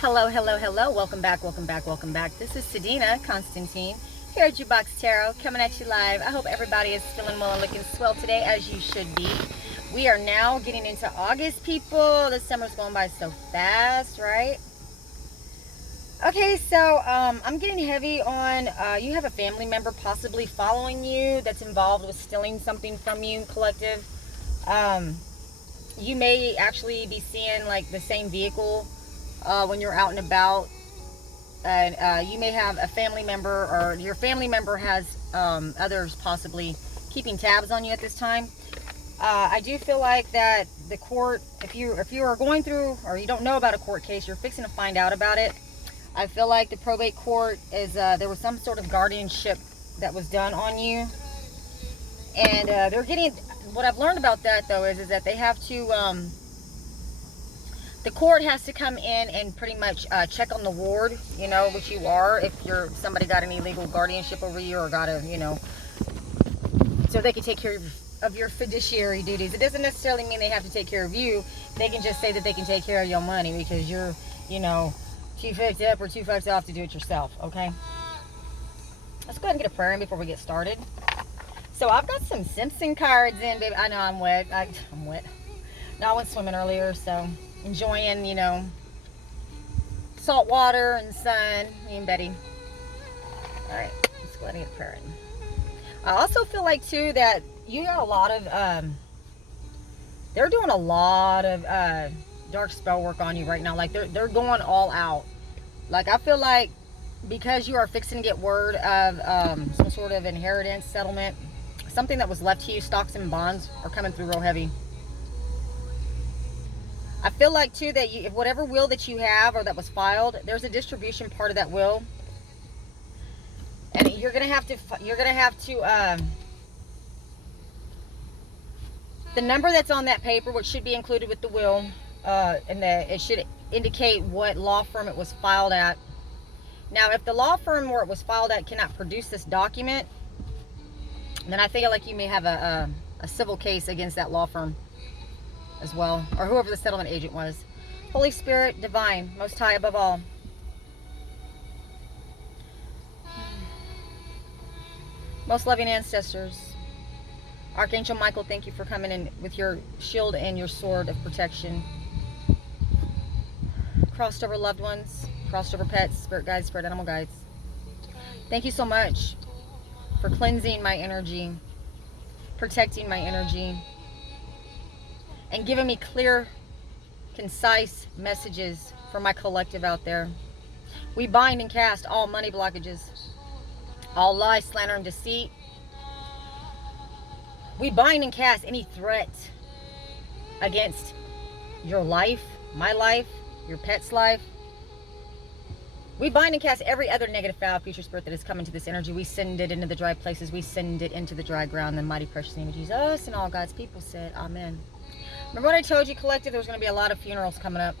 Hello, hello, hello. Welcome back, welcome back, welcome back. This is Sedina Constantine here at Jukebox Tarot, coming at you live. I hope everybody is feeling well and looking swell today, as you should be. We are now getting into August, people. The summer's going by so fast, right? Okay, so I'm getting heavy on you have a family member possibly following you that's involved with stealing something from you, collective. You may actually be seeing like the same vehicle when you're out and about, and you may have a family member, or your family member has others possibly keeping tabs on you at this time. I do feel like that the court, if you are going through, or you don't know about a court case, you're fixing to find out about it. I feel like the probate court is there was some sort of guardianship that was done on you, and they're getting, what I've learned about that though is that they have to the court has to come in and pretty much check on the ward, you know, which you are, if somebody got any legal guardianship over you, or got a, you know, so they can take care of your fiduciary duties. It doesn't necessarily mean they have to take care of you. They can just say that they can take care of your money because you're, you know, too fucked up or too fucked off to do it yourself, okay? Let's go ahead and get a prayer in before we get started. So I've got some Simpson cards in, baby. I know I'm wet. I'm wet. No, I went swimming earlier, so enjoying, you know, salt water and sun, me and Betty. All right, let's go ahead and get a prayer in. I also feel like too that you got a lot of they're doing a lot of dark spell work on you right now. Like they're going all out. Like I feel like because you are fixing to get word of some sort of inheritance settlement, something that was left to you, stocks and bonds are coming through real heavy. I feel like too that if whatever will that you have or that was filed, there's a distribution part of that will, and you're gonna have to the number that's on that paper, which should be included with the will, and it should indicate what law firm it was filed at. Now, if the law firm where it was filed at cannot produce this document, then I feel like you may have a civil case against that law firm as well, or whoever the settlement agent was. Holy Spirit, divine, most high above all. Most loving ancestors, Archangel Michael, thank you for coming in with your shield and your sword of protection. Crossed over loved ones, crossed over pets, spirit guides, spirit animal guides. Thank you so much for cleansing my energy, protecting my energy, and giving me clear, concise messages for my collective out there. We bind and cast all money blockages, all lies, slander, and deceit. We bind and cast any threat against your life, my life, your pet's life. We bind and cast every other negative, foul, future spirit that has come into this energy. We send it into the dry places. We send it into the dry ground in the mighty precious name of Jesus. And all God's people said, amen. Remember what I told you, collective? There's going to be a lot of funerals coming up.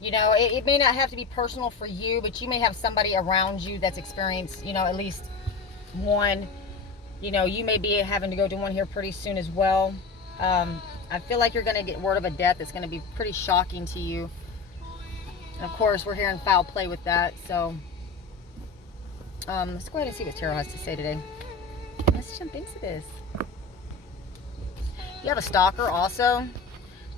You know, it may not have to be personal for you, but you may have somebody around you that's experienced, you know, at least one. You know, you may be having to go to one here pretty soon as well. I feel like you're going to get word of a death that's going to be pretty shocking to you. And of course, we're hearing foul play with that. So, let's go ahead and see what Tarot has to say today. Let's jump into this. You have a stalker also.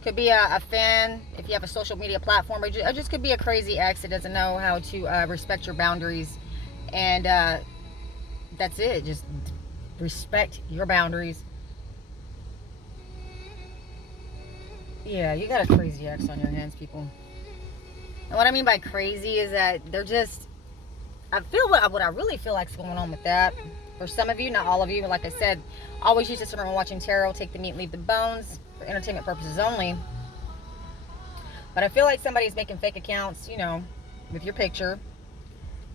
Could be a fan if you have a social media platform, or just could be a crazy ex that doesn't know how to respect your boundaries. And that's it. Just respect your boundaries. Yeah, you got a crazy ex on your hands, people. And what I mean by crazy is that they're just, I feel what I really feel like is going on with that. For some of you, not all of you, but like I said, always use this when watching tarot. Take the meat, leave the bones, for entertainment purposes only. But I feel like somebody's making fake accounts, you know, with your picture,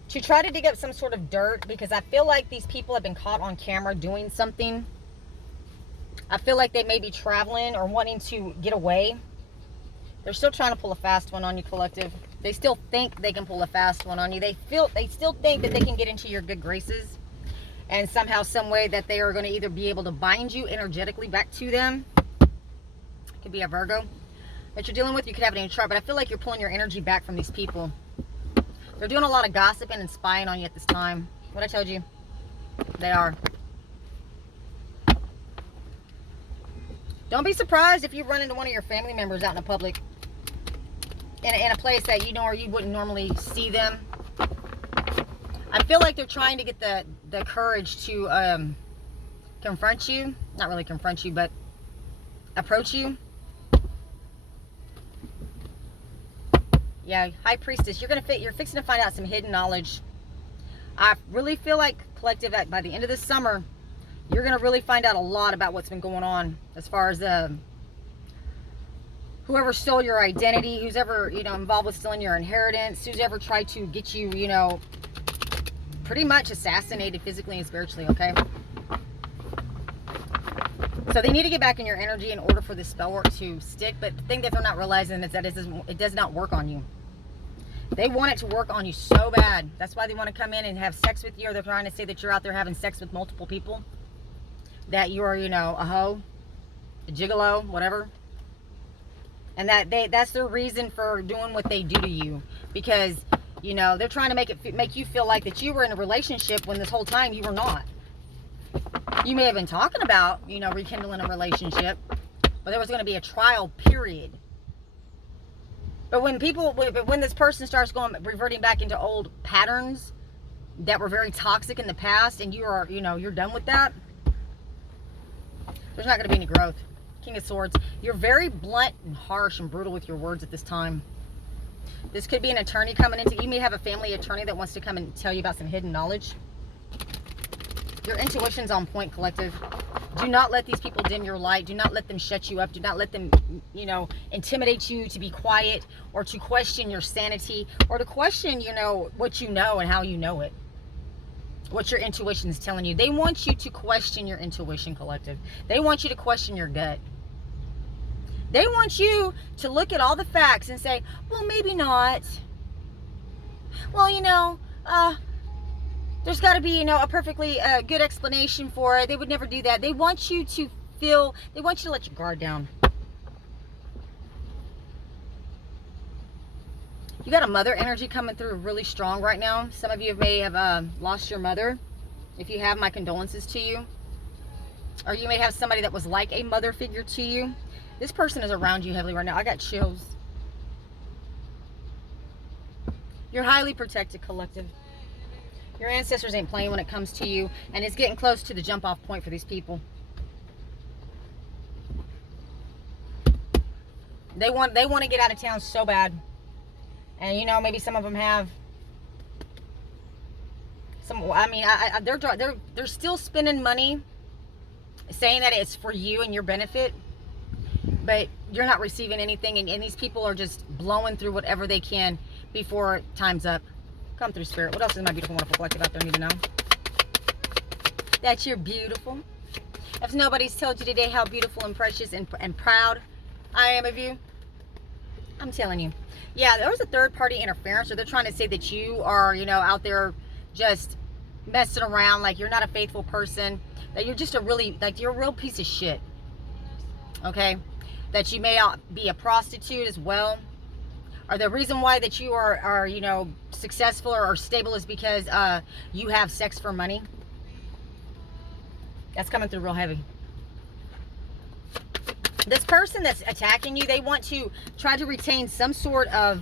to try to dig up some sort of dirt, because I feel like these people have been caught on camera doing something. I feel like they may be traveling or wanting to get away. They're still trying to pull a fast one on you, collective. They still think they can pull a fast one on you. They still think that they can get into your good graces, and somehow, some way that they are going to either be able to bind you energetically back to them. It could be a Virgo. that you're dealing with. You could have it in your chart, but I feel like you're pulling your energy back from these people. They're doing a lot of gossiping and spying on you at this time. What I told you, they are. Don't be surprised if you run into one of your family members out in the public, in a place that you know or you wouldn't normally see them. I feel like they're trying to get the courage to confront you. Not really confront you, but approach you. Yeah, High Priestess, you're fixing to find out some hidden knowledge. I really feel like, collective, by the end of this summer, you're going to really find out a lot about what's been going on as far as whoever stole your identity, who's ever, involved with stealing your inheritance, who's ever tried to get you, pretty much assassinated physically and spiritually, okay? So they need to get back in your energy in order for this spell work to stick. But the thing that they're not realizing is that it does not work on you. They want it to work on you so bad. That's why they want to come in and have sex with you, or they're trying to say that you're out there having sex with multiple people. That you're, a hoe, a gigolo, whatever. And that's their reason for doing what they do to you. Because, they're trying to make you feel like that you were in a relationship when this whole time you were not. You may have been talking about, rekindling a relationship, but there was going to be a trial period. But when this person starts reverting back into old patterns that were very toxic in the past, and you are, you're done with that, there's not going to be any growth. King of Swords, you're very blunt and harsh and brutal with your words at this time. This could be an attorney coming into, you may have a family attorney that wants to come and tell you about some hidden knowledge. Your intuition's on point, collective. Do not let these people dim your light. Do not let them shut you up. Do not let them, intimidate you to be quiet, or to question your sanity, or to question, what you know and how you know it. What your intuition is telling you. They want you to question your intuition, collective. They want you to question your gut. They want you to look at all the facts and say, well, maybe not. Well, there's got to be, a perfectly good explanation for it. They would never do that. They want you to let your guard down. You got a mother energy coming through really strong right now. Some of you may have lost your mother. If you have, my condolences to you. Or you may have somebody that was like a mother figure to you. This person is around you heavily right now. I got chills. You're highly protected, collective. Your ancestors ain't playing when it comes to you, and it's getting close to the jump off point for these people. They want to get out of town so bad. And maybe some of them have some, they're still spending money saying that it's for you and your benefit, but you're not receiving anything, and these people are just blowing through whatever they can before time's up. Come through, Spirit. What else is my beautiful, wonderful collective out there need to know? That you're beautiful. If nobody's told you today how beautiful and precious and proud I am of you, I'm telling you. Yeah, there was a third-party interference, or they're trying to say that you are, out there just messing around, like you're not a faithful person, that you're just you're a real piece of shit. Okay? That you may be a prostitute as well. Or the reason why that you are successful or stable is because you have sex for money. That's coming through real heavy. This person that's attacking you, they want to try to retain some sort of,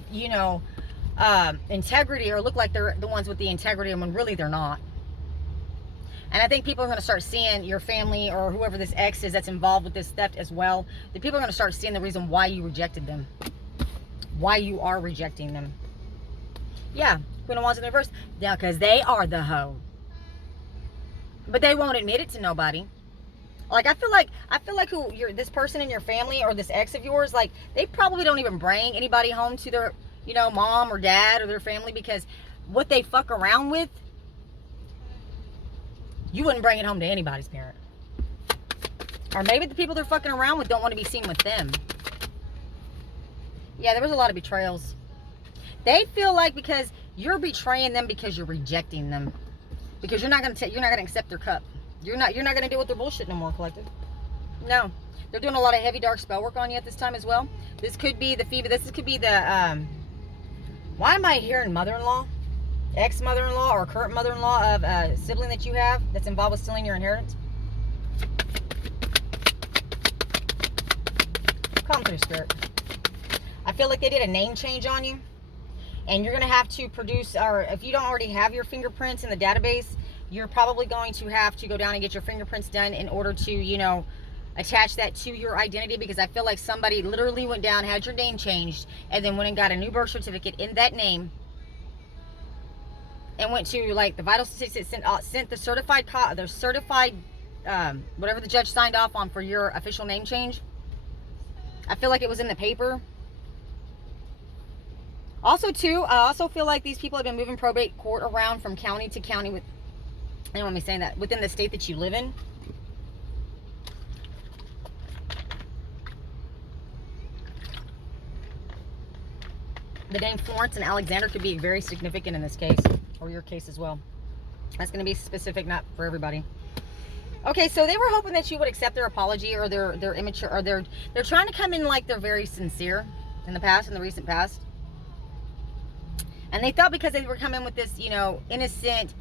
integrity, or look like they're the ones with the integrity, when really they're not. And I think people are going to start seeing your family, or whoever this ex is that's involved with this theft as well. The people are going to start seeing the reason why you rejected them. Why you are rejecting them. Yeah, Queen of Wands in the reverse. Yeah, because they are the hoe. But they won't admit it to nobody. Like, I feel like this person in your family, or this ex of yours, like, they probably don't even bring anybody home to their, mom or dad or their family, because what they fuck around with, you wouldn't bring it home to anybody's parent. Or maybe the people they're fucking around with don't want to be seen with them. Yeah, there was a lot of betrayals. They feel like because you're betraying them because you're rejecting them. Because you're not gonna accept their cup. You're not gonna deal with their bullshit no more, collective. No. They're doing a lot of heavy dark spell work on you at this time as well. This could be the female. This could be the, why am I hearing mother-in-law? Ex-mother-in-law or current mother-in-law of a sibling that you have that's involved with stealing your inheritance. Come through, Spirit. I feel like they did a name change on you. And you're going to have to produce, or if you don't already have your fingerprints in the database, you're probably going to have to go down and get your fingerprints done in order to, you know, attach that to your identity, because I feel like somebody literally went down, had your name changed, and then went and got a new birth certificate in that name, and went to like the vital statistics, sent the certified whatever the judge signed off on for your official name change. I feel like it was in the paper. Also too, I also feel like these people have been moving probate court around from county to county with, I don't want me saying that, within the state that you live in. The name Florence and Alexander could be very significant in this case, or your case as well. That's going to be specific, not for everybody. Okay, so they were hoping that you would accept their apology, or their immature, or they're trying to come in like they're very sincere in the recent past. And they thought because they were coming with this, you know, innocent,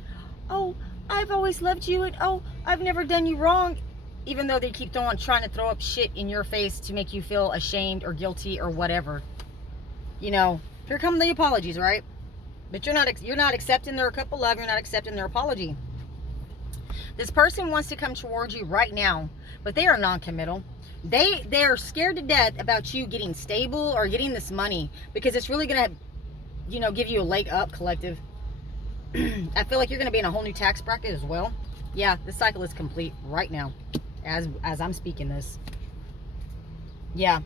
oh, I've always loved you, and oh, I've never done you wrong, even though they keep trying to throw up shit in your face to make you feel ashamed or guilty or whatever. You know, here come the apologies, right? But you're not accepting their cup of love. You're not accepting their apology. This person wants to come towards you right now, but they are non-committal. They're scared to death about you getting stable or getting this money, because it's really gonna, you know, give you a leg up, collective. I feel like you're gonna be in a whole new tax bracket as well. Yeah, this cycle is complete right now, as I'm speaking this. Yeah.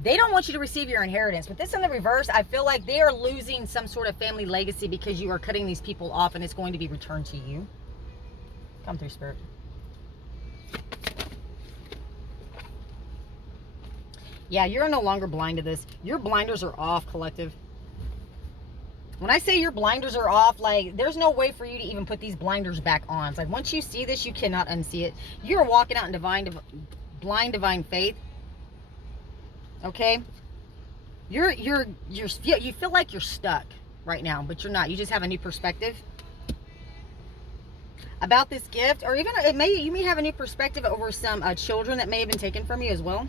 They don't want you to receive your inheritance. With this in the reverse, I feel like they are losing some sort of family legacy because you are cutting these people off, and it's going to be returned to you. Come through, Spirit. Yeah, you're no longer blind to this. Your blinders are off, collective. When I say your blinders are off, like, there's no way for you to even put these blinders back on. It's like, once you see this, you cannot unsee it. You're walking out in blind divine faith. Okay, you feel like you're stuck right now, but you're not. You just have a new perspective about this gift, or even you may have a new perspective over some children that may have been taken from you as well.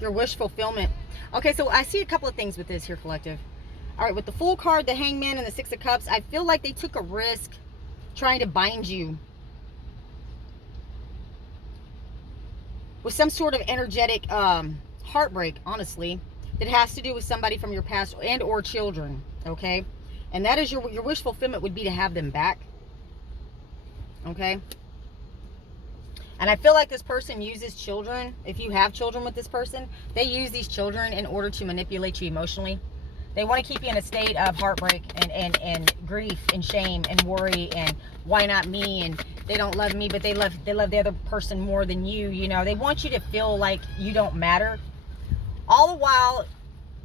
Your wish fulfillment. Okay, so I see a couple of things with this here, collective. All right, with the Fool card, the Hangman, and the Six of Cups, I feel like they took a risk trying to bind you with some sort of energetic heartbreak, honestly, that has to do with somebody from your past and or children. Okay, and that is your wish fulfillment would be to have them back. Okay, and I feel like this person uses children. If you have children with this person, they use these children in order to manipulate you emotionally. They want to keep you in a state of heartbreak and grief and shame and worry and why not me, and they don't love me, but they love the other person more than you. You know, they want you to feel like you don't matter, all the while,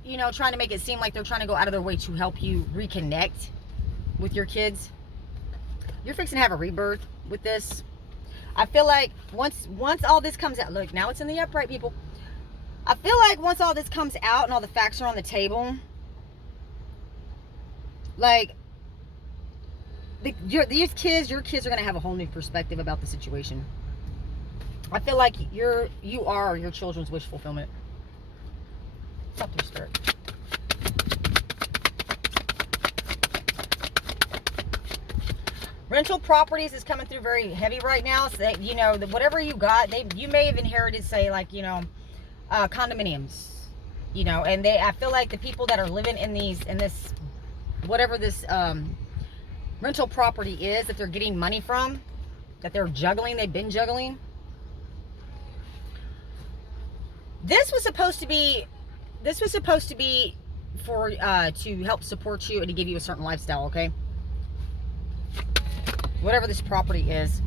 you know, trying to make it seem like they're trying to go out of their way to help you reconnect with your kids. You're fixing to have a rebirth with this. I feel like once all this comes out, look, now it's in the upright, people. I feel like once all this comes out and all the facts are on the table, like, your kids are going to have a whole new perspective about the situation. I feel like you are your children's wish fulfillment. Up to Spirit. Rental properties is coming through very heavy right now. So that, you know, whatever you got, you may have inherited, say, like, you know, condominiums, you know, and I feel like the people that are living in this, whatever this rental property is that they're getting money from, that they've been juggling. This was supposed to be for to help support you and to give you a certain lifestyle, okay? Whatever this property is.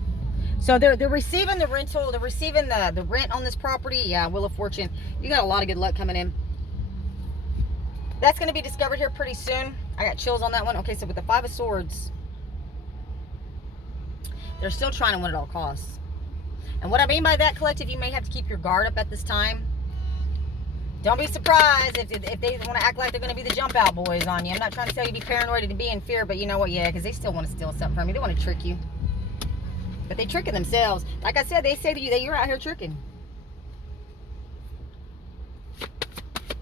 So they're receiving the rental, they're receiving the rent on this property. Yeah, Wheel of Fortune. You got a lot of good luck coming in. That's going to be discovered here pretty soon. I got chills on that one. Okay, so with the Five of Swords, they're still trying to win at all costs. And what I mean by that, collective, you may have to keep your guard up at this time. Don't be surprised if they want to act like they're going to be the jump out boys on you. I'm not trying to tell you to be paranoid or to be in fear, but you know what? Yeah, because they still want to steal something from you. They want to trick you. But they tricking themselves. Like I said, they say to you that you're out here tricking.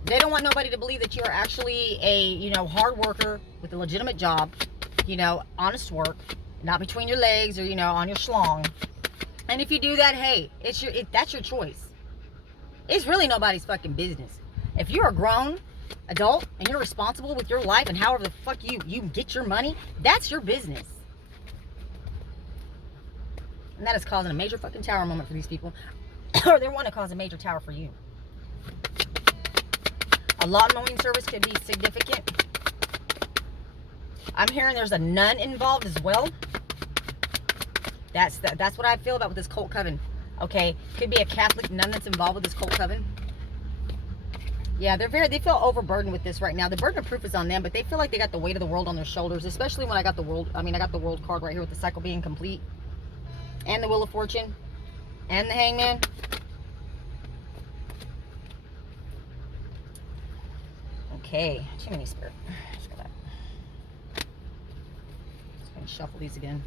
They don't want nobody to believe that you're actually a, hard worker with a legitimate job, honest work, not between your legs or, on your schlong. And if you do that, hey, that's your choice. It's really nobody's fucking business. If you're a grown adult and you're responsible with your life and however the fuck you get your money, that's your business. And that is causing a major fucking tower moment for these people. Or they want to cause a major tower for you. A lawn mowing service could be significant. I'm hearing there's a nun involved as well. That's what I feel about with this cult coven. Okay, could be a Catholic nun that's involved with this cult coven. Yeah, they feel overburdened with this right now. The burden of proof is on them, but they feel like they got the weight of the world on their shoulders, especially when I got the world card right here with the cycle being complete. And the Wheel of Fortune. And the Hangman. Okay, too many spirit. Let's go back. Just gonna shuffle these again.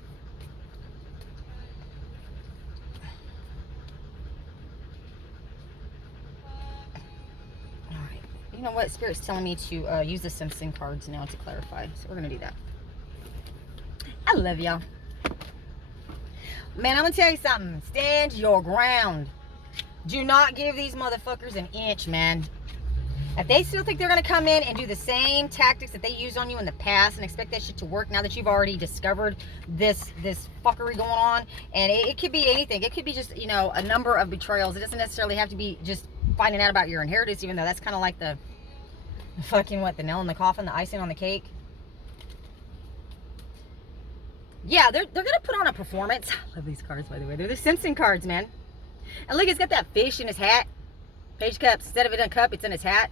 Alright. You know what? Spirit's telling me to use the Simpson cards now to clarify. So we're gonna do that. I love y'all. Man, I'm gonna tell you something. Stand your ground. Do not give these motherfuckers an inch, man. If they still think they're gonna come in and do the same tactics that they used on you in the past and expect that shit to work now that you've already discovered this fuckery going on, and it could be anything. It could be just, a number of betrayals. It doesn't necessarily have to be just finding out about your inheritance, even though that's kind of like the fucking, the nail in the coffin, the icing on the cake. Yeah, they're gonna put on a performance. I love these cards, by the way. They're the Simpson cards, man. And look, it's got that fish in his hat. Page cups. Instead of it in a cup, it's in his hat.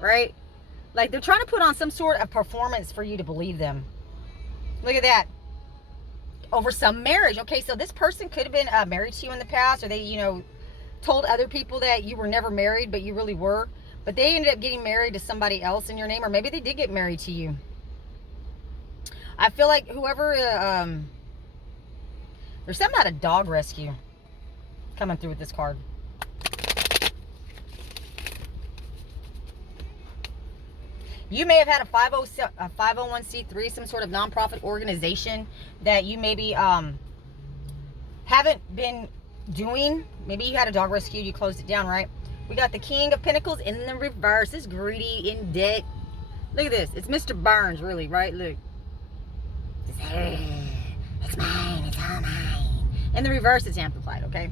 Right? Like, they're trying to put on some sort of performance for you to believe them. Look at that. Over some marriage. Okay, so this person could have been married to you in the past, or they, told other people that you were never married, but you really were. But they ended up getting married to somebody else in your name, or maybe they did get married to you. I feel like whoever, there's something about a dog rescue coming through with this card. You may have had a 501c3, some sort of nonprofit organization that you maybe haven't been doing. Maybe you had a dog rescue, you closed it down, right? We got the King of Pentacles in the reverse. It's greedy, in debt. Look at this. It's Mr. Burns, really, right? Look. It's mine, it's all mine. In the reverse, it's amplified, okay?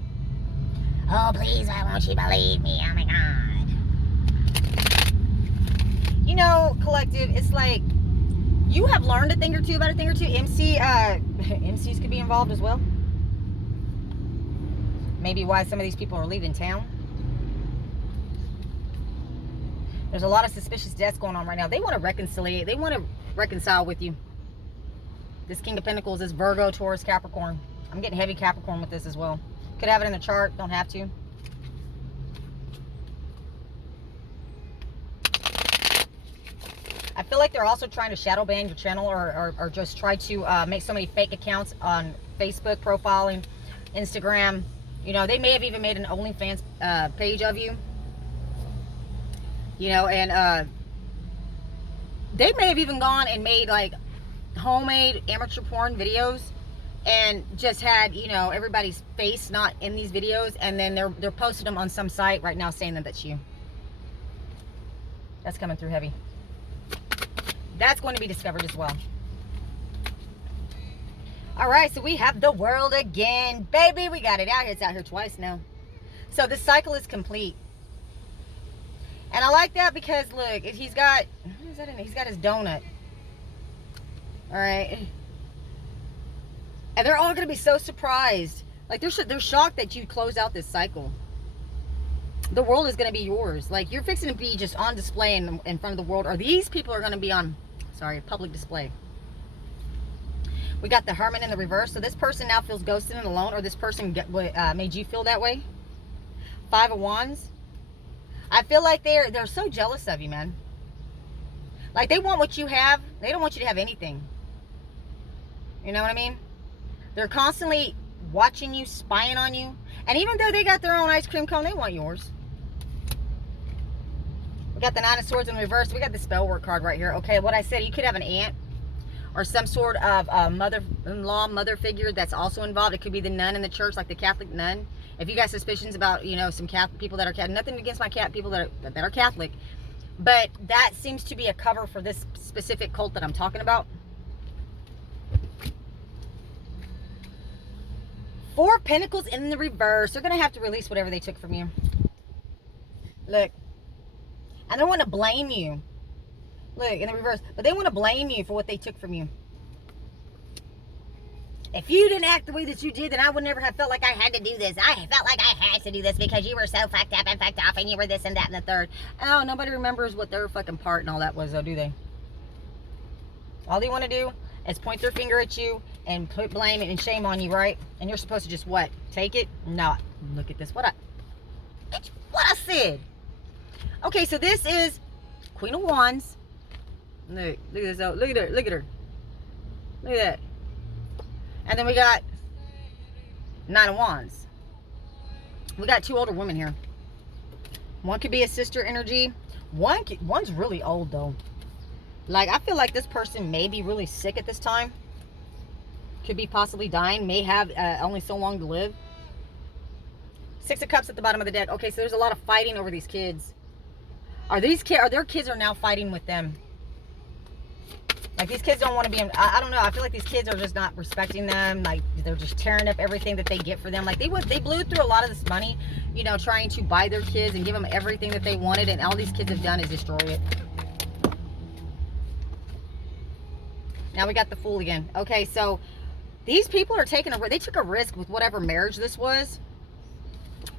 Oh, please, why won't you believe me? Oh my God. Collective, it's like you have learned a thing or two about a thing or two. MCs could be involved as well. Maybe why some of these people are leaving town. There's a lot of suspicious deaths going on right now. They want to reconcile. They want to reconcile with you. This King of Pentacles is Virgo, Taurus, Capricorn. I'm getting heavy Capricorn with this as well. Could have it in the chart. Don't have to. I feel like they're also trying to shadow ban your channel or just try to make so many fake accounts on Facebook profiling, Instagram. They may have even made an OnlyFans page of you. And they may have even gone and made like homemade amateur porn videos and just had, everybody's face not in these videos, and then they're posting them on some site right now saying that that's you. That's coming through heavy. That's going to be discovered as well. All right, so we have the World again. Baby, we got it out here. It's out here twice now. So this cycle is complete. And I like that because, look, he's got, what is that in there? He's got his donut. All right. And they're all going to be so surprised. Like, they're shocked that you close out this cycle. The world is going to be yours. Like, you're fixing to be just on display in front of the world. Or these people are going to be on, public display. We got the Hermit in the reverse. So this person now feels ghosted and alone, or this person made you feel that way. 5 of Wands. I feel like they're so jealous of you, man. Like they want what you have. They don't want you to have anything. You know what I mean? They're constantly watching you, spying on you. And even though they got their own ice cream cone, they want yours. We got the 9 of Swords in reverse. We got the spell work card right here. Okay, what I said, you could have an aunt or some sort of mother-in-law, mother figure that's also involved. It could be the nun in the church, like the Catholic nun. If you got suspicions about, you know, some Catholic people that are Catholic, nothing against my people that are Catholic, but that seems to be a cover for this specific cult that I'm talking about. 4 of Pentacles in the reverse. They're going to have to release whatever they took from you. Look. And they want to blame you. Look, in the reverse. But they want to blame you for what they took from you. If you didn't act the way that you did, then I would never have felt like I had to do this. I felt like I had to do this because you were so fucked up and fucked off and you were this and that and the third. Oh, nobody remembers what their fucking part and all that was, though, do they? All they want to do is point their finger at you and put blame and shame on you, right? And you're supposed to just what? Take it? No. Look at this. What I said. Okay, so this is Queen of Wands. Look at this. Oh, look at her. Look at her. Look at that. And then we got 9 of Wands. We got 2 older women here. One could be a sister energy. One's really old, though. Like, I feel like this person may be really sick at this time. Could be possibly dying. May have only so long to live. 6 of Cups at the bottom of the deck. Okay, so there's a lot of fighting over these kids. Are their kids are now fighting with them? Like, these kids don't want to be, I don't know. I feel like these kids are just not respecting them. Like, they're just tearing up everything that they get for them. Like, they blew through a lot of this money, you know, trying to buy their kids and give them everything that they wanted. And all these kids have done is destroy it. Now we got the Fool again. Okay, so these people are they took a risk with whatever marriage this was.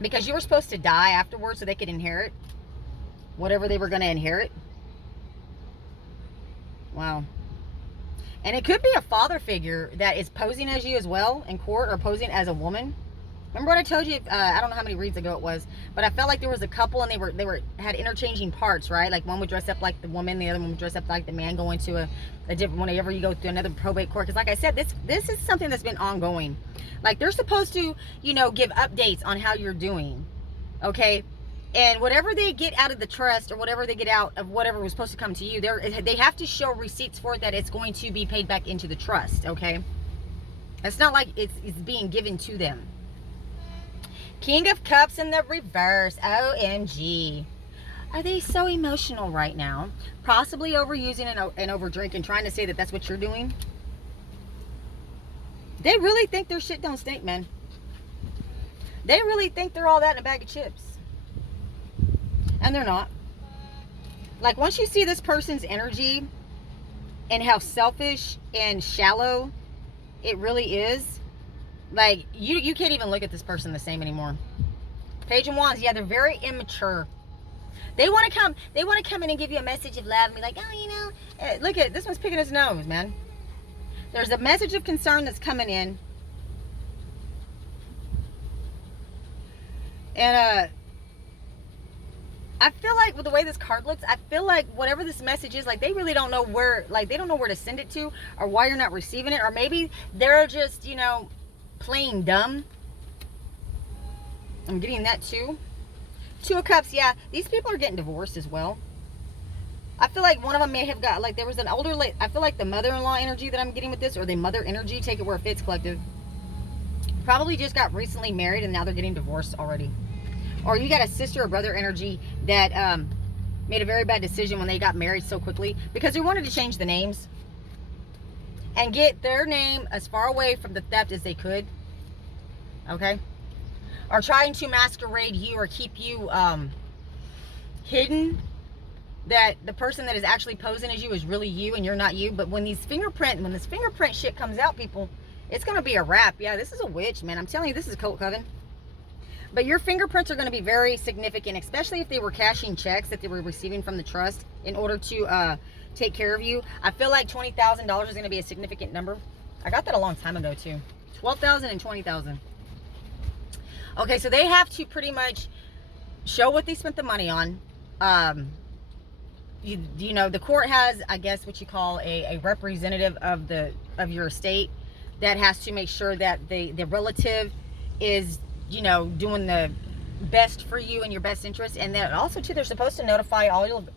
Because you were supposed to die afterwards so they could inherit whatever they were going to inherit. Wow. And it could be a father figure that is posing as you as well in court, or posing as a woman. Remember what I told you? I don't know how many reads ago it was, but I felt like there was a couple and they had interchanging parts, right? Like one would dress up like the woman, the other one would dress up like the man, going to a different, whenever you go through another probate court. Because like I said, this is something that's been ongoing. Like, they're supposed to, you know, give updates on how you're doing, okay? And whatever they get out of the trust, or whatever they get out of whatever was supposed to come to you, they have to show receipts for it that it's going to be paid back into the trust, okay? It's not like it's being given to them. King of Cups in the reverse. OMG. Are they so emotional right now? Possibly overusing and over drinking, trying to say that that's what you're doing. They really think their shit don't stink, man. They really think they're all that in a bag of chips. And they're not. Like, once you see this person's energy and how selfish and shallow it really is, like, you can't even look at this person the same anymore. Page of Wands, yeah, they're very immature. They want to come in and give you a message of love and be like, oh, you know, look at this one's picking his nose, man. There's a message of concern that's coming in. And I feel like with the way this card looks, I feel like whatever this message is, like, they really don't know where, like, they don't know where to send it to, or why you're not receiving it, or maybe they're just, you know, playing dumb. I'm getting that too. 2 of Cups, yeah, these people are getting divorced as well. I feel like one of them may have got, like, there was an older lady. I feel like the mother-in-law energy that I'm getting with this, or the mother energy, take it where it fits, collective, probably just got recently married and now they're getting divorced already. Or you got a sister or brother energy that made a very bad decision when they got married so quickly, because they wanted to change the names and get their name as far away from the theft as they could. Okay? Or trying to masquerade you or keep you hidden, that the person that is actually posing as you is really you and you're not you. But when this fingerprint shit comes out, people, it's going to be a wrap. Yeah, this is a witch, man. I'm telling you, this is cult coven. But your fingerprints are going to be very significant, especially if they were cashing checks that they were receiving from the trust in order to take care of you. I feel like $20,000 is going to be a significant number. I got that a long time ago too. 12,000 and 20,000. Okay, so they have to pretty much show what they spent the money on. You know, the court has, I guess, what you call a representative of your estate that has to make sure that the relative is, you know, doing the best for you and your best interest. And then also too, they're supposed to notify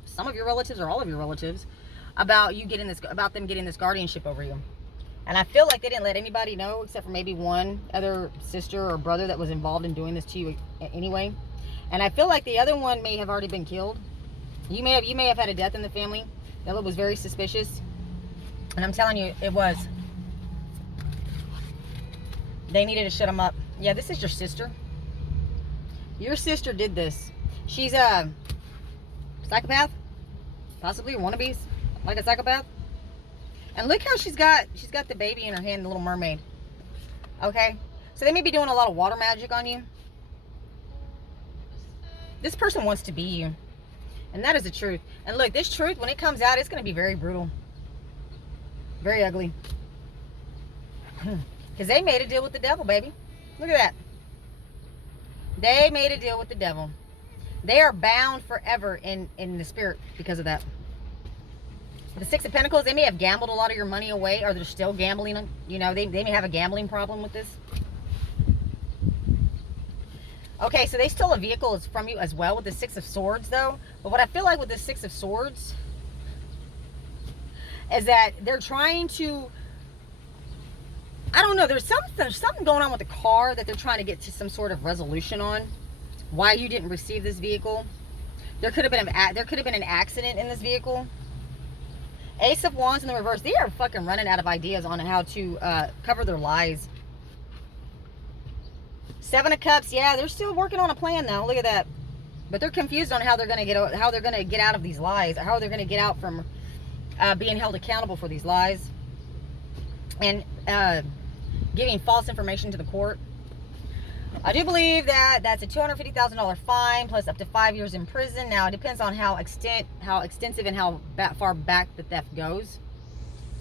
some of your relatives or all of your relatives about them getting this guardianship over you. And I feel like they didn't let anybody know except for maybe one other sister or brother that was involved in doing this to you anyway. And I feel like the other one may have already been killed. You may have had a death in the family. That was very suspicious. And I'm telling you, it was. They needed to shut them up. Yeah, this is your sister. Your sister did this. She's a psychopath, possibly, or wannabes, like a psychopath. And look how she's got the baby in her hand, the little mermaid. Okay, so they may be doing a lot of water magic on you. This person wants to be you, and that is the truth. And look, this truth, when it comes out, it's going to be very brutal, very ugly. Because they made a deal with the devil, baby. Look at that. They made a deal with the devil. They are bound forever in the spirit because of that. The Six of Pentacles, they may have gambled a lot of your money away, or they're still gambling. You know, they may have a gambling problem with this. Okay, so they stole a vehicle from you as well with the Six of Swords, though. But what I feel like with the Six of Swords is that they're trying to, I don't know, there's something going on with the car that they're trying to get to some sort of resolution on. Why you didn't receive this vehicle. There could have been an accident in this vehicle. Ace of Wands in the reverse. They are fucking running out of ideas on how to cover their lies. Seven of Cups. Yeah, they're still working on a plan now. Look at that. But they're confused on how they're gonna get out of these lies, or how they're gonna get out from being held accountable for these lies, and giving false information to the court. I do believe that that's a $250,000 fine plus up to 5 years in prison. Now, it depends on how extensive and how far back the theft goes,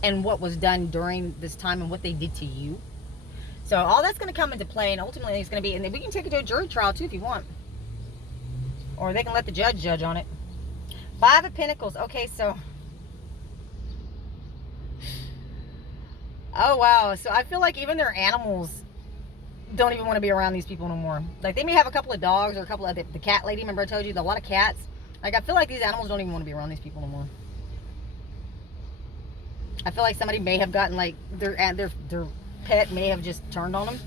and what was done during this time and what they did to you. So all that's going to come into play, and ultimately it's going to be, and we can take it to a jury trial too if you want, or they can let the judge on it. Five of Pentacles. Okay, so, oh wow, so I feel like even their animals don't even want to be around these people no more. Like, they may have a couple of dogs or a couple of the cat lady. Remember I told you a lot of cats. Like, I feel like these animals don't even want to be around these people no more. I feel like somebody may have gotten, like, their pet may have just turned on them.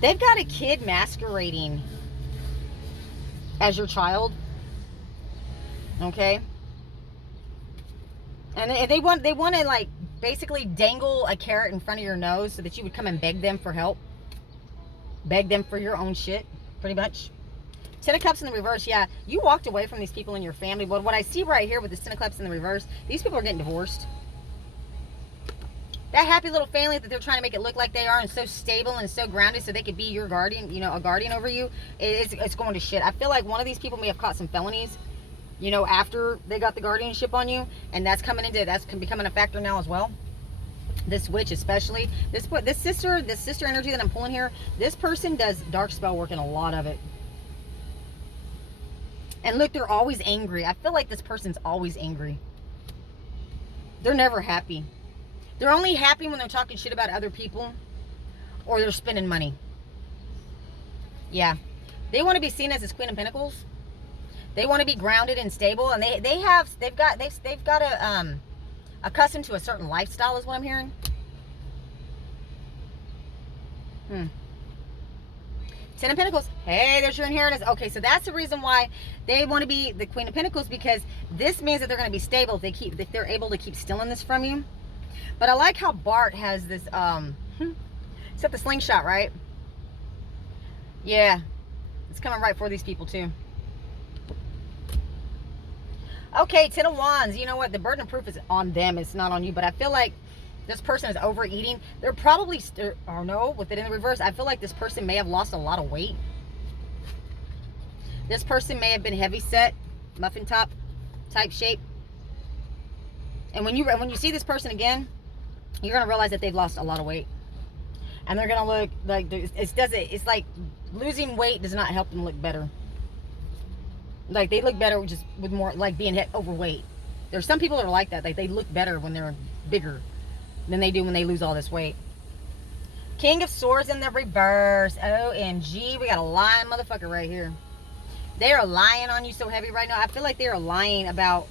They've got a kid masquerading as your child. Okay, and they want to, like, basically dangle a carrot in front of your nose so that you would come and beg them for help. Beg them for your own shit, pretty much. Ten of Cups in the reverse. Yeah, you walked away from these people in your family. But what I see right here with the Ten of Cups in the reverse, these people are getting divorced. That happy little family that they're trying to make it look like they are, and so stable and so grounded so they could be your guardian, you know, a guardian over you, it's going to shit. I feel like one of these people may have caught some felonies, you know, after they got the guardianship on you, and that's becoming a factor now as well. This witch, especially this sister energy that I'm pulling here, this person does dark spell work in a lot of it. And look, they're always angry. I feel like this person's always angry. They're never happy. They're only happy when they're talking shit about other people, or they're spending money. Yeah, they want to be seen as this Queen of Pentacles. They want to be grounded and stable, and they've got a accustomed to a certain lifestyle, is what I'm hearing. Ten of Pentacles. Hey, there's your inheritance. Okay, so that's the reason why they want to be the Queen of Pentacles, because this means that they're going to be stable if they're able to keep stealing this from you. But I like how Bart has this except the slingshot, right? Yeah, it's coming right for these people too. Okay, Ten of Wands. You know what? The burden of proof is on them. It's not on you. But I feel like this person is overeating. They're probably, or no, with it in the reverse, I feel like this person may have lost a lot of weight. This person may have been heavy set, muffin top type shape. And when you see this person again, you're gonna realize that they've lost a lot of weight, and they're gonna look like it's like losing weight does not help them look better. Like they look better just with more like being overweight. There's some people that are like that. Like they look better when they're bigger than they do when they lose all this weight. King of Swords in the reverse. OMG, we got a lying motherfucker right here. They are lying on you so heavy right now. I feel like they are lying about,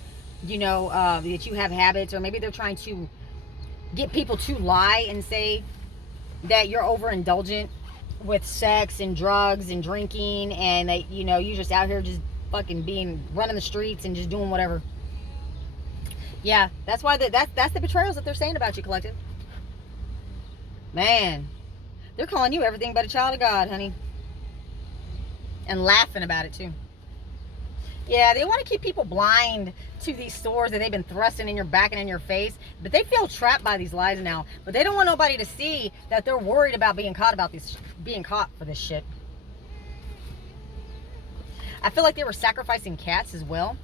you know, that you have habits, or maybe they're trying to get people to lie and say that you're overindulgent with sex and drugs and drinking, and that, you know, you're just out here just fucking running the streets and just doing whatever. Yeah, that's why that's the betrayals that they're saying about you, collective. Man, they're calling you everything but a child of God, honey. And laughing about it too. Yeah, they want to keep people blind to these swords that they've been thrusting in your back and in your face, but they feel trapped by these lies now. But they don't want nobody to see that they're worried about being caught for this shit. I feel like they were sacrificing cats as well.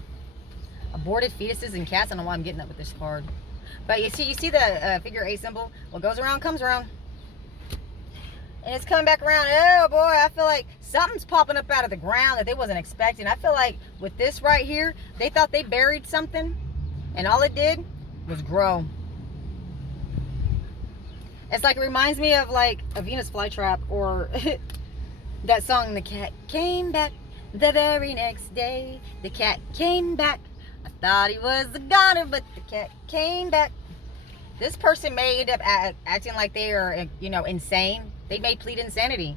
Aborted fetuses and cats. I don't know why I'm getting that with this card. But you see the figure 8 symbol? What goes around comes around. And it's coming back around. Oh boy, I feel like something's popping up out of the ground that they wasn't expecting. I feel like with this right here, they thought they buried something, and all it did was grow. It's like, it reminds me of like a Venus flytrap, or that song, The Cat Came Back the Very Next Day. The cat came back. I thought he was a goner, but the cat came back. This person may end up acting like they are, you know, insane. They may plead insanity.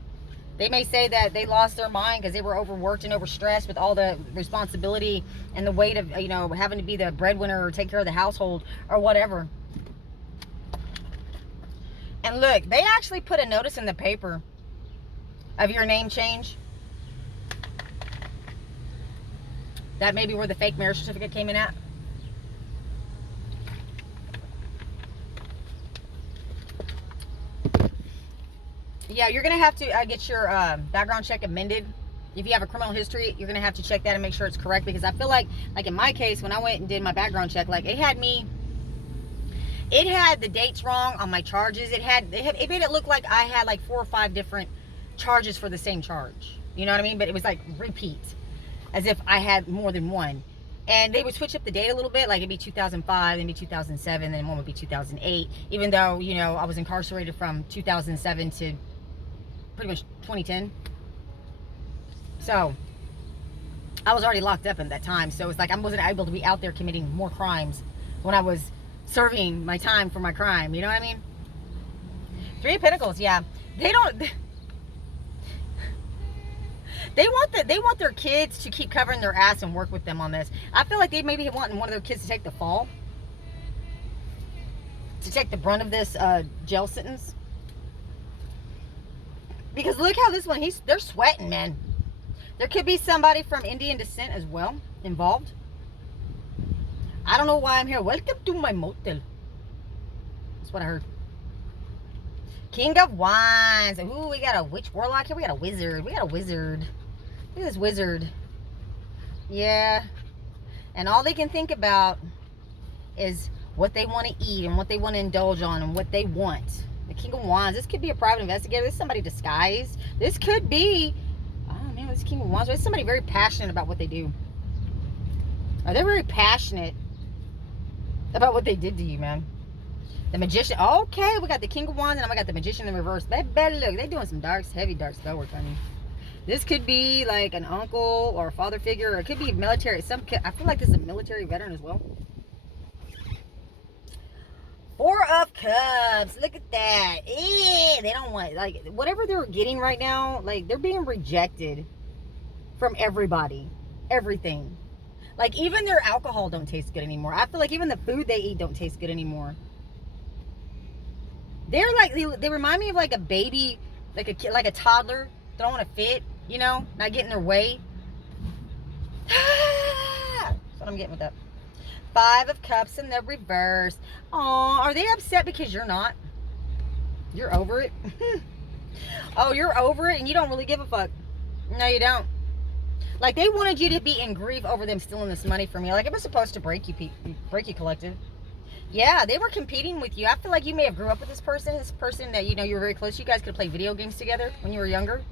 They may say that they lost their mind because they were overworked and overstressed with all the responsibility and the weight of, you know, having to be the breadwinner or take care of the household or whatever. And look, they actually put a notice in the paper of your name change. That may be where the fake marriage certificate came in at. Yeah, you're going to have to get your background check amended. If you have a criminal history, you're going to have to check that and make sure it's correct. Because I feel like in my case, when I went and did my background check, like it had the dates wrong on my charges. It made it look like I had like 4 or 5 different charges for the same charge. You know what I mean? But it was like repeat, as if I had more than one. And they would switch up the date a little bit, like it'd be 2005, then be 2007, then one would be 2008. Even though, you know, I was incarcerated from 2007 to pretty much 2010. So I was already locked up at that time. So it's like I wasn't able to be out there committing more crimes when I was serving my time for my crime. You know what I mean? 3 of Pentacles, yeah. They want their kids to keep covering their ass and work with them on this. I feel like they maybe want one of their kids to take the fall, to take the brunt of this jail sentence. Because look how this one, they're sweating, man. There could be somebody from Indian descent as well involved. I don't know why I'm here. Welcome to my motel. That's what I heard. King of Wands. Ooh, we got a witch warlock here. We got a wizard. Look at this wizard. Yeah. And all they can think about is what they want to eat and what they want to indulge on and what they want. The King of Wands. This could be a private investigator. This is somebody disguised. This could be, oh man, this King of Wands. It's somebody very passionate about what they do. Are they very passionate about what they did to you, man? The Magician. Okay, we got the King of Wands and we got the Magician in reverse. Look, they're doing some heavy dark spell work on you. This could be like an uncle or a father figure, or it could be military. I feel like this is a military veteran as well. 4 of Cups. Look at that. They don't want, like, whatever they're getting right now, like, they're being rejected from everybody. Everything. Like, even their alcohol don't taste good anymore. I feel like even the food they eat don't taste good anymore. They're like, they remind me of like a baby, like a kid, like a toddler. They don't want to fit, you know, not get in their way. That's what I'm getting with that. 5 of Cups in the reverse. Aw, are they upset because you're not? You're over it? Oh, you're over it and you don't really give a fuck. No, you don't. Like, they wanted you to be in grief over them stealing this money from you. Like, it was supposed to break you, collective. Yeah, they were competing with you. I feel like you may have grew up with this person that, you know, you were very close. You guys could play video games together when you were younger,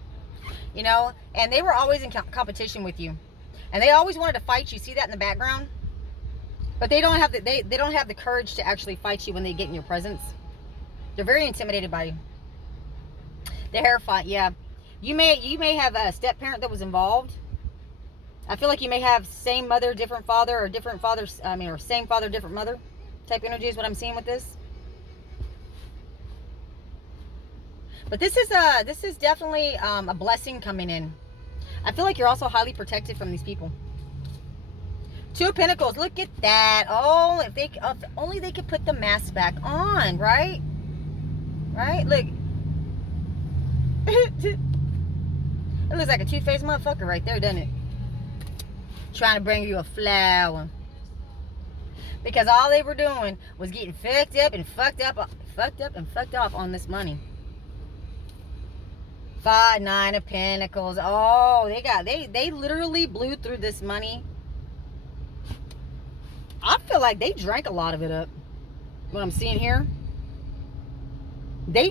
you know, and they were always in competition with you. And they always wanted to fight you. See that in the background? But they don't have they don't have the courage to actually fight you when they get in your presence. They're very intimidated by you. The hair fight, yeah. You may have a step parent that was involved. I feel like you may have same mother, different father, or different fathers. I mean, or same father, different mother type energy is what I'm seeing with this. But this is definitely a blessing coming in. I feel like you're also highly protected from these people. Two of Pentacles. Look at that. Oh, if only they could put the mask back on, right? Right? Look. It looks like a two-faced motherfucker right there, doesn't it? Trying to bring you a flower. Because all they were doing was getting fucked up and fucked off on this money. 5, 9 of Pentacles. Oh, they literally blew through this money. I feel like they drank a lot of it up. What I'm seeing here. They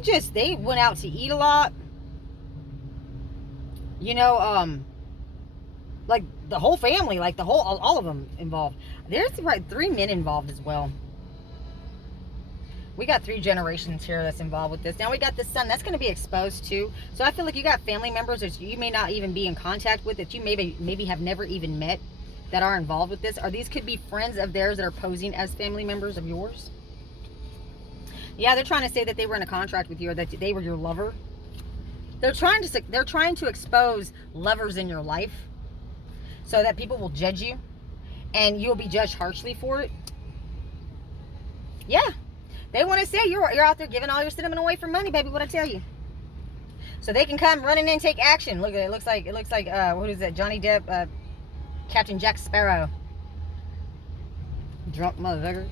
went out to eat a lot. You know, like the whole family, like all of them involved. There's 3 men involved as well. We got 3 generations here that's involved with this. Now we got the son that's going to be exposed too. So I feel like you got family members that you may not even be in contact with, that you maybe have never even met, that are involved with this. Or these could be friends of theirs that are posing as family members of yours. Yeah, they're trying to say that they were in a contract with you, or that they were your lover. They're trying to expose lovers in your life so that people will judge you and you'll be judged harshly for it. Yeah. They want to say you're out there giving all your cinnamon away for money, baby, what I tell you. So they can come running in and take action. Look at it. It looks like what is that? Johnny Depp, Captain Jack Sparrow. Drunk motherfucker.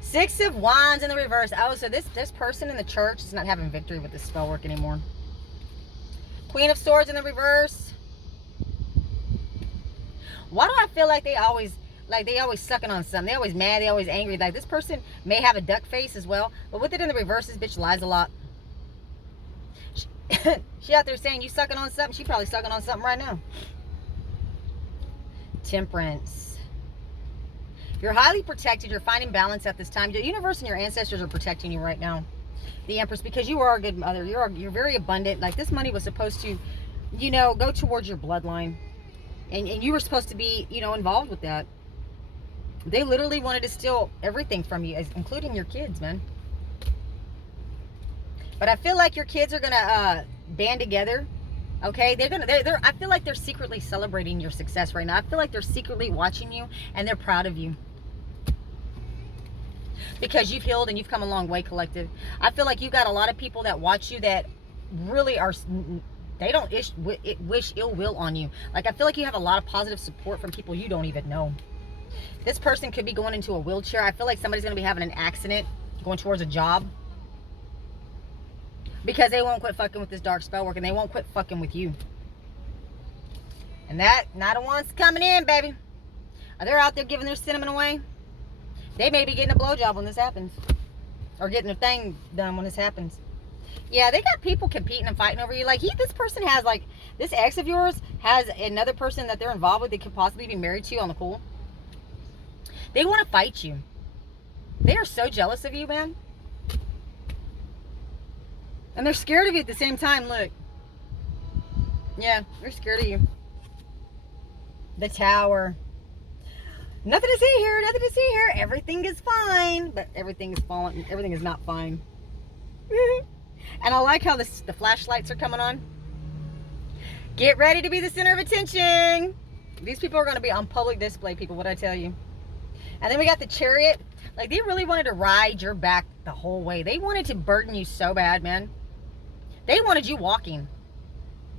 6 of Wands in the reverse. Oh, so this person in the church is not having victory with this spell work anymore. Queen of Swords in the reverse. Why do I feel like they always sucking on something? They always mad, they always angry. Like this person may have a duck face as well, but with it in the reverse, this bitch lies a lot. She out there saying you sucking on something. She probably sucking on something right now. Temperance. You're highly protected. You're finding balance at this time. The universe and your ancestors are protecting you right now. The Empress, because you are a good mother. You're very abundant. Like this money was supposed to, you know, go towards your bloodline. And you were supposed to be, you know, involved with that. They literally wanted to steal everything from you, including your kids, man. But I feel like your kids are gonna band together. Okay, I feel like they're secretly celebrating your success right now. I feel like they're secretly watching you and they're proud of you. Because you've healed and you've come a long way, collective. I feel like you've got a lot of people that watch you that really are, they don't wish ill will on you. Like I feel like you have a lot of positive support from people you don't even know. This person could be going into a wheelchair. I feel like somebody's going to be having an accident going towards a job. Because they won't quit fucking with this dark spell work, and they won't quit fucking with you. And that, not a one's coming in, baby. Are they out there giving their cinnamon away? They may be getting a blowjob when this happens. Or getting their thing done when this happens. Yeah, they got people competing and fighting over you. Like, this person has, like, this ex of yours has another person that they're involved with that could possibly be married to on the cool. They want to fight you. They are so jealous of you, man. And they're scared of you at the same time, look. Yeah, they're scared of you. The Tower. Nothing to see here, nothing to see here. Everything is fine. But everything is falling. Everything is not fine. And I like how the flashlights are coming on. Get ready to be the center of attention. These people are going to be on public display, people, what I tell you. And then we got the Chariot. Like, they really wanted to ride your back the whole way. They wanted to burden you so bad, man. They wanted you walking.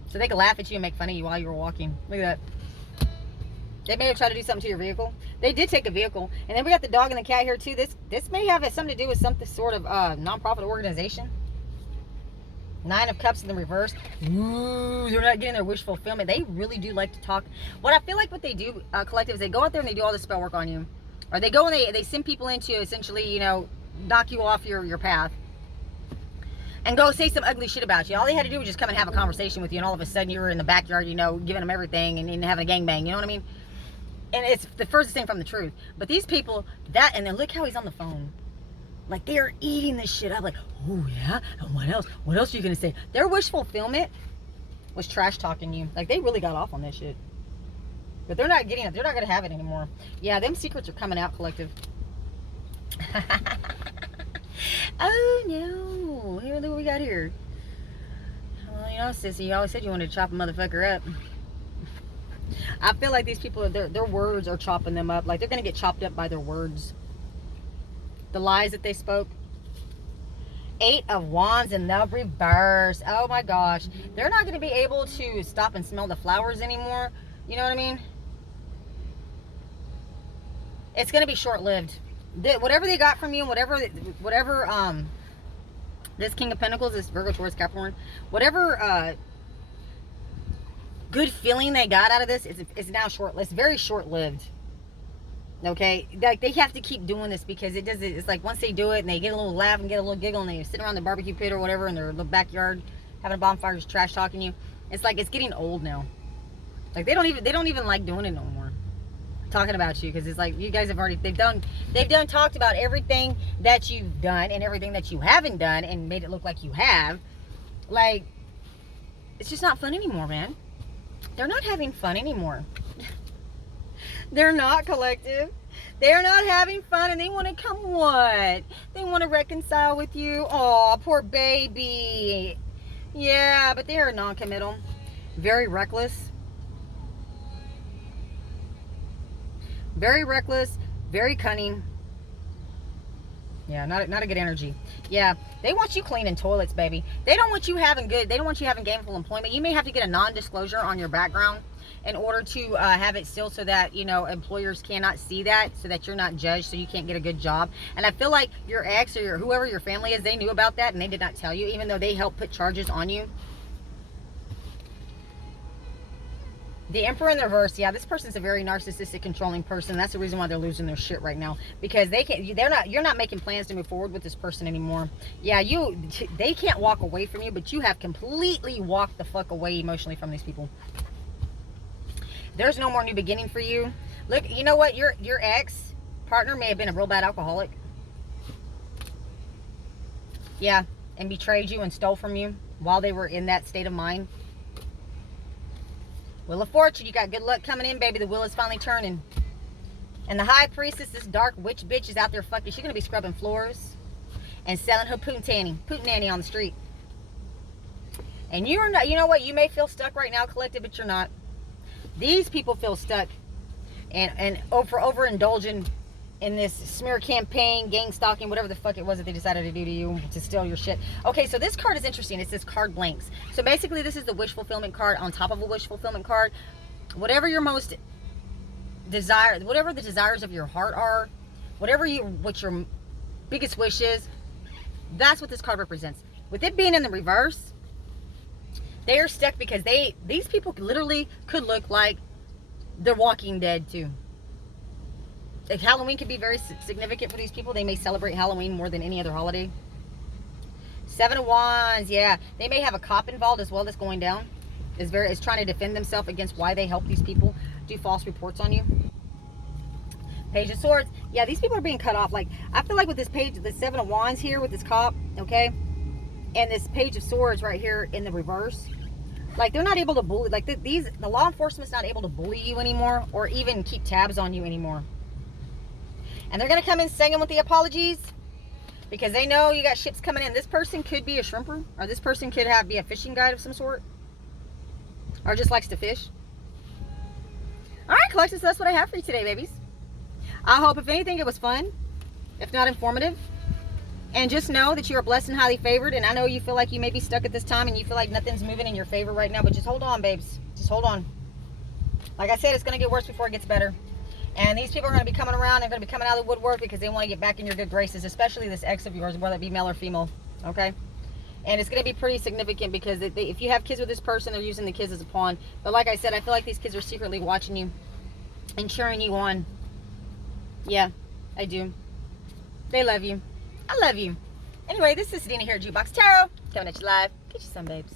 So they could laugh at you and make fun of you while you were walking. Look at that. They may have tried to do something to your vehicle. They did take a vehicle. And then we got the dog and the cat here, too. This may have something to do with some sort of non-profit organization. 9 of Cups in the reverse. Ooh, they're not getting their wish fulfillment. They really do like to talk. What I feel like what they do, collective, is they go out there and they do all the spell work on you. Or they go and they send people in to essentially, you know, knock you off your path. And go say some ugly shit about you. All they had to do was just come and have a conversation with you, and all of a sudden you were in the backyard, you know, giving them everything and having a gangbang, you know what I mean? And it's the furthest thing from the truth. But these people, and then look how he's on the phone. Like, they're eating this shit up. Like, oh yeah, and what else? What else are you gonna say? Their wish fulfillment was trash talking you. Like, they really got off on that shit. But they're not getting it. They're not gonna have it anymore. Yeah, them secrets are coming out, collective. Oh no! Here, look what we got here. Well, you know, sissy, you always said you wanted to chop a motherfucker up. I feel like these people, their words are chopping them up. Like, they're gonna get chopped up by their words. The lies that they spoke. 8 of Wands in the reverse. Oh my gosh. They're not gonna be able to stop and smell the flowers anymore. You know what I mean? It's gonna be short-lived. Whatever they got from you, and whatever this King of Pentacles, this Virgo, Taurus, Capricorn, whatever good feeling they got out of this is now it's very short-lived. Okay, like, they have to keep doing this because it's like once they do it and they get a little laugh and get a little giggle and they sit around the barbecue pit or whatever in their little backyard having a bonfire, just trash talking you. It's like it's getting old now. Like, they don't even like doing it no more. Talking about you, because it's like you guys have already they've done talked about everything that you've done and everything that you haven't done and made it look like you have. Like, it's just not fun anymore, man. They're not having fun anymore. They're not, collective. They're not having fun, and they want to come what? They want to reconcile with you. Oh, poor baby. Yeah, but they are non-committal, very reckless. Very reckless, very cunning. Yeah, not a good energy. Yeah, they want you cleaning toilets, baby. They don't want you having gainful employment. You may have to get a non-disclosure on your background in order to have it still, so that, you know, employers cannot see that, so that you're not judged, so you can't get a good job. And I feel like your ex or whoever your family is, they knew about that and they did not tell you, even though they helped put charges on you. The Emperor in the reverse. Yeah, this person's a very narcissistic, controlling person. That's the reason why they're losing their shit right now, because you're not making plans to move forward with this person anymore. Yeah, they can't walk away from you, but you have completely walked the fuck away emotionally from these people. There's no more new beginning for you. Look, you know what? Your ex partner may have been a real bad alcoholic. Yeah, and betrayed you and stole from you while they were in that state of mind. Wheel of Fortune, you got good luck coming in, baby. The wheel is finally turning. And the High Priestess, this dark witch bitch, is out there fucking. She's going to be scrubbing floors and selling her poontani on the street. And you're not, you know what? You may feel stuck right now, collective, but you're not. These people feel stuck and overindulging in this smear campaign, gang stalking, whatever the fuck it was that they decided to do to you to steal your shit. Okay, so this card is interesting. It says card blanks. So basically, this is the wish fulfillment card on top of a wish fulfillment card. Whatever your most desire, whatever the desires of your heart are, what your biggest wish is, that's what this card represents. With it being in the reverse, they are stuck because these people literally could look like The Walking Dead too. Like, Halloween can be very significant for these people. They may celebrate Halloween more than any other holiday. 7 of Wands, yeah. They may have a cop involved as well that's going down. Is trying to defend themselves against why they help these people do false reports on you. Page of Swords. Yeah, these people are being cut off. Like, I feel like with this page, the 7 of Wands here with this cop, okay? And this Page of Swords right here in the reverse. Like, they're not able to bully. Like, the law enforcement's not able to bully you anymore or even keep tabs on you anymore. And they're going to come in singing with the apologies because they know you got ships coming in. This person could be a shrimper, or this person could be a fishing guide of some sort, or just likes to fish. All right, collectors, so that's what I have for you today, babies. I hope, if anything, it was fun, if not informative. And just know that you are blessed and highly favored. And I know you feel like you may be stuck at this time and you feel like nothing's moving in your favor right now, but just hold on, babes. Just hold on. Like I said, it's going to get worse before it gets better. And these people are going to be coming around. They're going to be coming out of the woodwork because they want to get back in your good graces, especially this ex of yours, whether it be male or female. Okay? And it's going to be pretty significant because if you have kids with this person, they're using the kids as a pawn. But like I said, I feel like these kids are secretly watching you and cheering you on. Yeah. I do. They love you. I love you. Anyway, this is Dina here at Jukebox Tarot, coming at you live. Get you some, babes.